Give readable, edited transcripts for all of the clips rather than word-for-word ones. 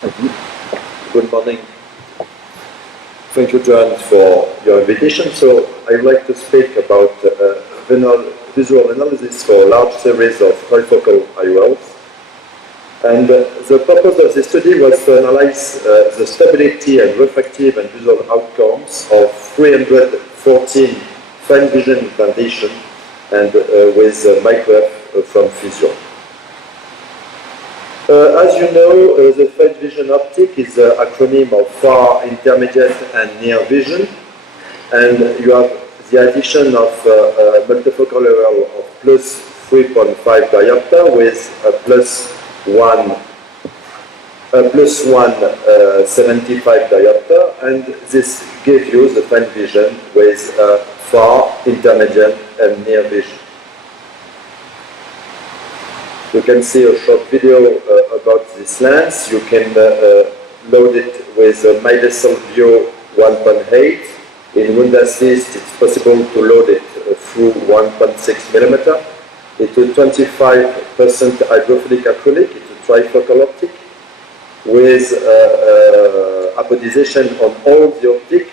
Good morning. Thank you, John, for your invitation. So I would like to speak about visual analysis for a large series of trifocal IOLs. And the purpose of this study was to analyze the stability and refractive and visual outcomes of 314 fine vision implantation and with micro-F from Physio. As you know, the fine vision optic is an acronym of far, intermediate, and near vision. And you have the addition of multifocal IOL of plus 3.5 diopter with a plus 175 diopter, and this gives you the fine vision with far, intermediate, and near vision. You can see a short video about this lens. You can load it with a Midesol View 1.8. In wound assist, it's possible to load it through 1.6 millimeter. It's a 25% hydrophilic acrylic. It's a trifocal optic with apodization on all the optic,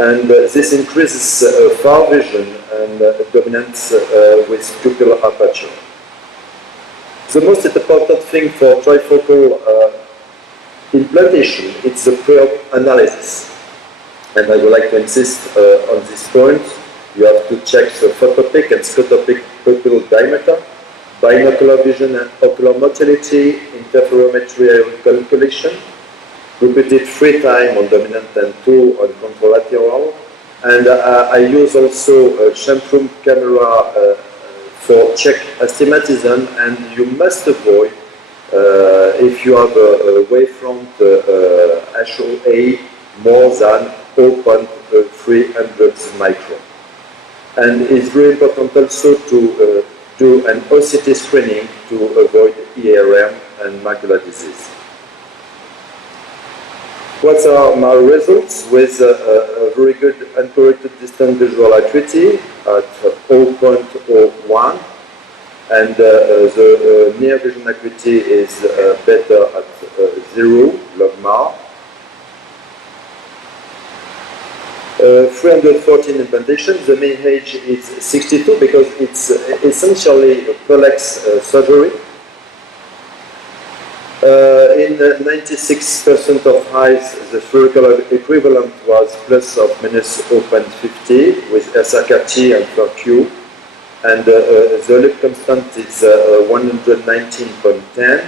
and this increases far vision and dominance with pupil aperture. The most important thing for trifocal implantation is the pre-op analysis. And I would like to insist on this point. You have to check the photopic and scotopic pupil diameter, binocular vision and ocular motility, interferometry calculation, repeated 3 times on dominant and 2 on contralateral. And I use also a Champrum camera for check astigmatism, and you must avoid if you have a wavefront HOA more than 0.300 micron. And it's very important also to do an OCT screening to avoid ERM and macular disease. What are my results? With a very good uncorrected distant visual acuity at 0.01, and the near vision acuity is better at 0 logMAR. 314 implantations. The mean age is 62 because it's essentially a complex surgery. In 96% of eyes, the spherical equivalent was plus or minus 0.50 with SRKT and FRQ, and the lip constant is 119.10.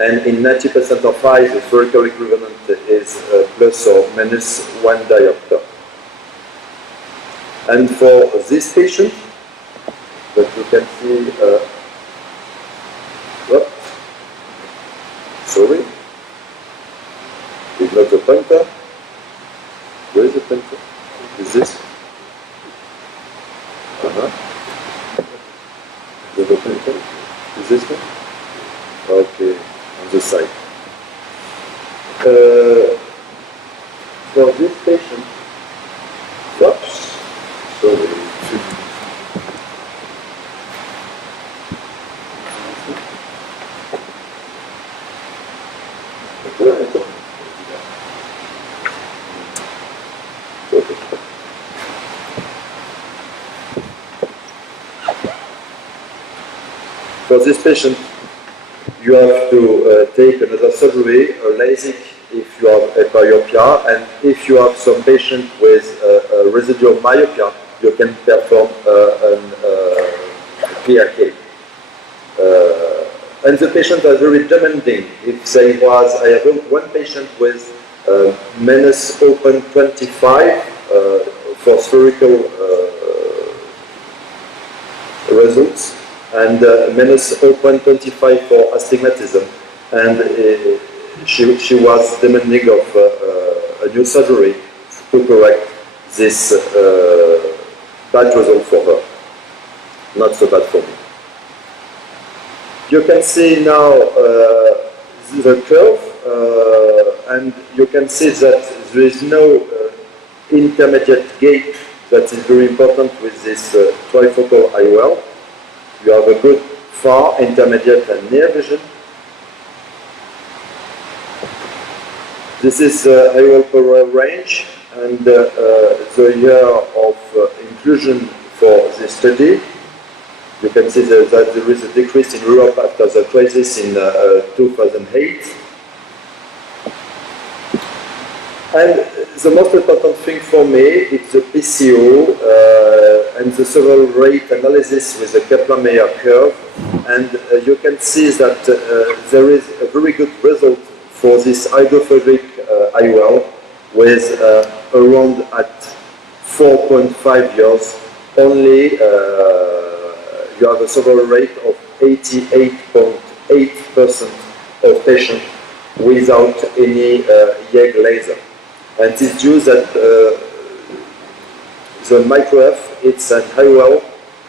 And in 90% of eyes, the spherical equivalent is plus or minus 1 diopter. And for this patient, that you can see, sorry, it's not a pointer. Where is the pointer? Is this? Is the pointer? Is this one? Okay, on the side. For this patient, oops, sorry. For this patient, you have to take another surgery, a LASIK if you have a myopia, and if you have some patient with residual myopia, you can perform a PRK. And the patients are very demanding. If they was, I have one patient with minus 0.25 for spherical results, and minus 0.25 for astigmatism, and she was demanding of a new surgery to correct this bad result for her. Not so bad for me. You can see now the curve, and you can see that there is no intermediate gap that is very important with this trifocal IOL. You have a good far, intermediate, and near vision. This is IOL power range and the year of inclusion for this study. You can see that there is a decrease in Europe after the crisis in 2008. And the most important thing for me is the PCO and the several rate analysis with the Kaplan-Meier curve. And you can see that there is a very good result for this hydrophilic IOL with around at 4.5 years only you have a survival rate of 88.8% of patients without any YEG laser. And it's due that the micro-F, it's an IOL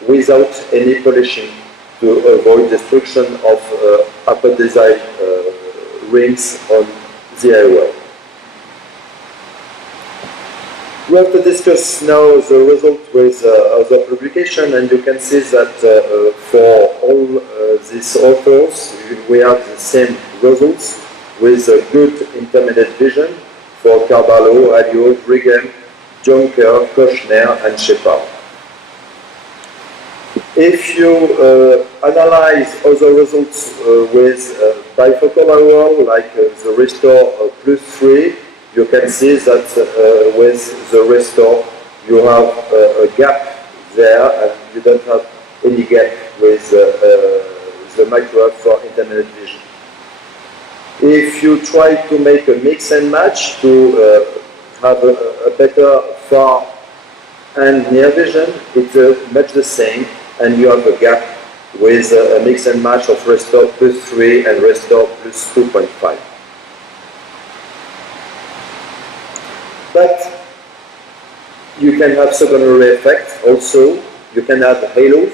without any polishing to avoid destruction of apodicite rings on the IOL. We have to discuss now the result with other publication, and you can see that for all these authors, we have the same results with a good intermediate vision for Carvalho, Alliot, Brigham, Jonker, Kochner, and Shepard. If you analyze other results with bifocal IOL, like the Restore Plus 3, you can see that with the Restore, you have a gap there, and you don't have any gap with the micro for intermediate vision. If you try to make a mix and match to have a better far and near vision, it's much the same, and you have a gap with a mix and match of Restore Plus 3 and Restore Plus 2.5. But you can have secondary effects also. You can have halos.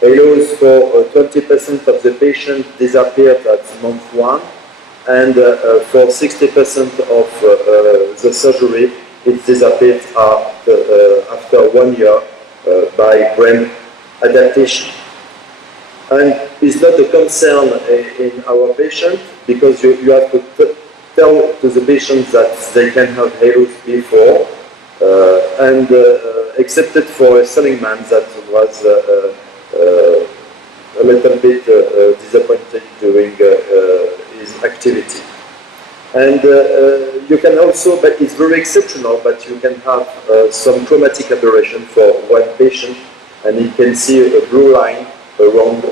Halos for 20% of the patient disappeared at month 1, and for 60% of the surgery, it disappeared after 1 year by brain adaptation. And it's not a concern in our patient, because you have to tell to the patients that they can have halos before, and excepted for a selling man that was a little bit disappointed during his activity. And you can also, but it's very exceptional, but you can have some chromatic aberration for one patient, and you can see a blue line around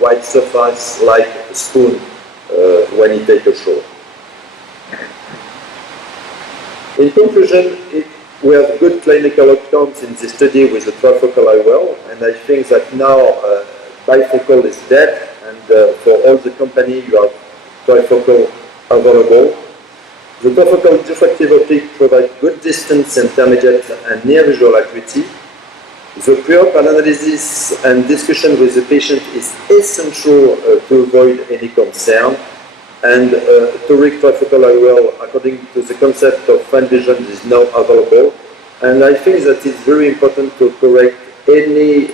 white surface like a spoon when you take a shower. In conclusion, we have good clinical outcomes in this study with the trifocal IOL, and I think that now bifocal is dead, and for all the company you have trifocal available. The trifocal diffractive optic provides good distance, intermediate, and near visual acuity. The pre-op analysis and discussion with the patient is essential to avoid any concern. And toric trifocal IOL, according to the concept of fine vision, is now available. And I think that it's very important to correct any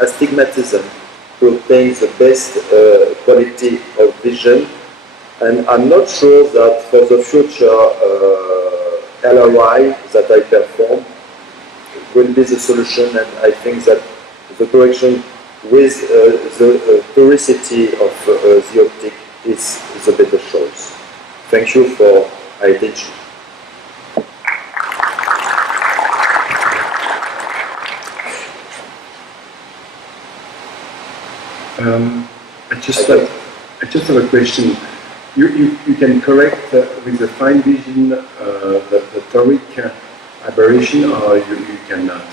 astigmatism to obtain the best quality of vision. And I'm not sure that for the future LRI that I perform will be the solution, and I think that the correction with the toricity of the optic is the better choice. Thank you for attention. I just have a question. You can correct with the fine vision the toric aberration, or you cannot?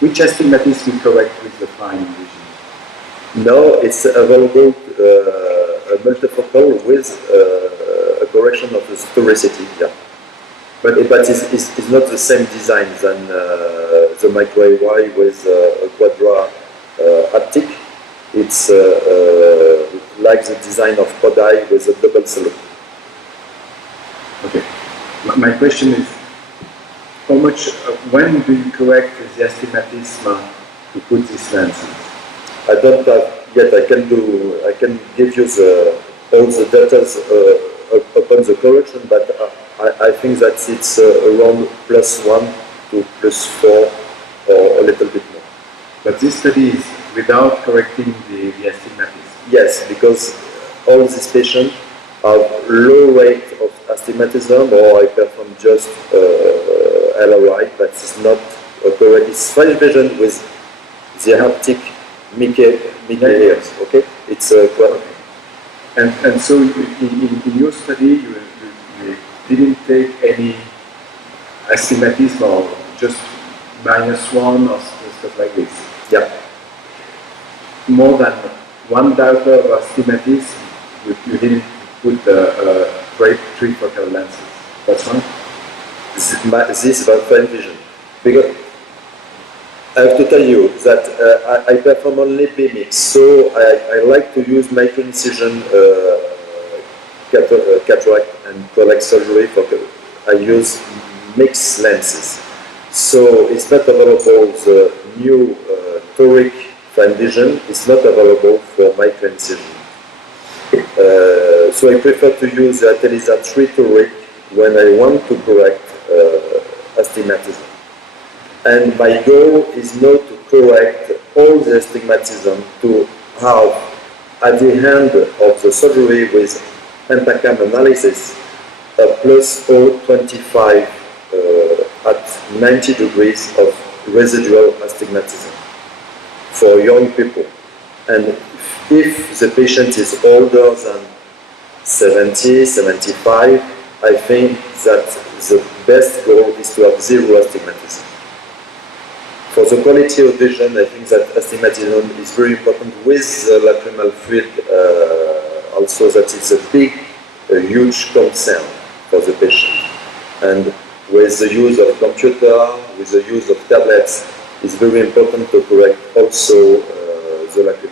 Which astigmatism correct with the fine vision? No, it's available multifocal with a correction of the toricity. Yeah, but it's not the same design than the micro AY with a quadra optic. It's like the design of Kodai with a double solo. Okay. My question is, how much? When do you correct the astigmatism to put these lenses? I don't have yet. I can give you all the data upon the correction, but I think that it's around +1 to +4 or a little bit more. But this study is without correcting the astigmatism. Yes, because all these patients have low rate of astigmatism, or I perform just LRI, but it's not correct. It's fine vision with the haptic Mickey ears. Okay, it's quite. And so in your study, you didn't take any astigmatism or just -1 or stuff like this. Yeah. More than 1 diopter of astigmatism, you didn't put trifocal lenses. That's right? This is about fine vision. Because I have to tell you that I perform only BMX, so I like to use micro-incision cataract and product surgery. I use mixed lenses. So it's not available, the new toric fine vision is not available for micro-incision. So I prefer to use the Atelisa 3 toric when I want to correct astigmatism. And my goal is not to correct all the astigmatism, to have at the end of the surgery with pentacam analysis a +0.25 at 90 degrees of residual astigmatism for young people. And if the patient is older than 70, 75, I think that the best goal is to have 0 astigmatism. For the quality of vision, I think that astigmatism is very important with the lacrimal fluid, also that it's a huge concern for the patient. And with the use of computer, with the use of tablets, it's very important to correct also the lacrimal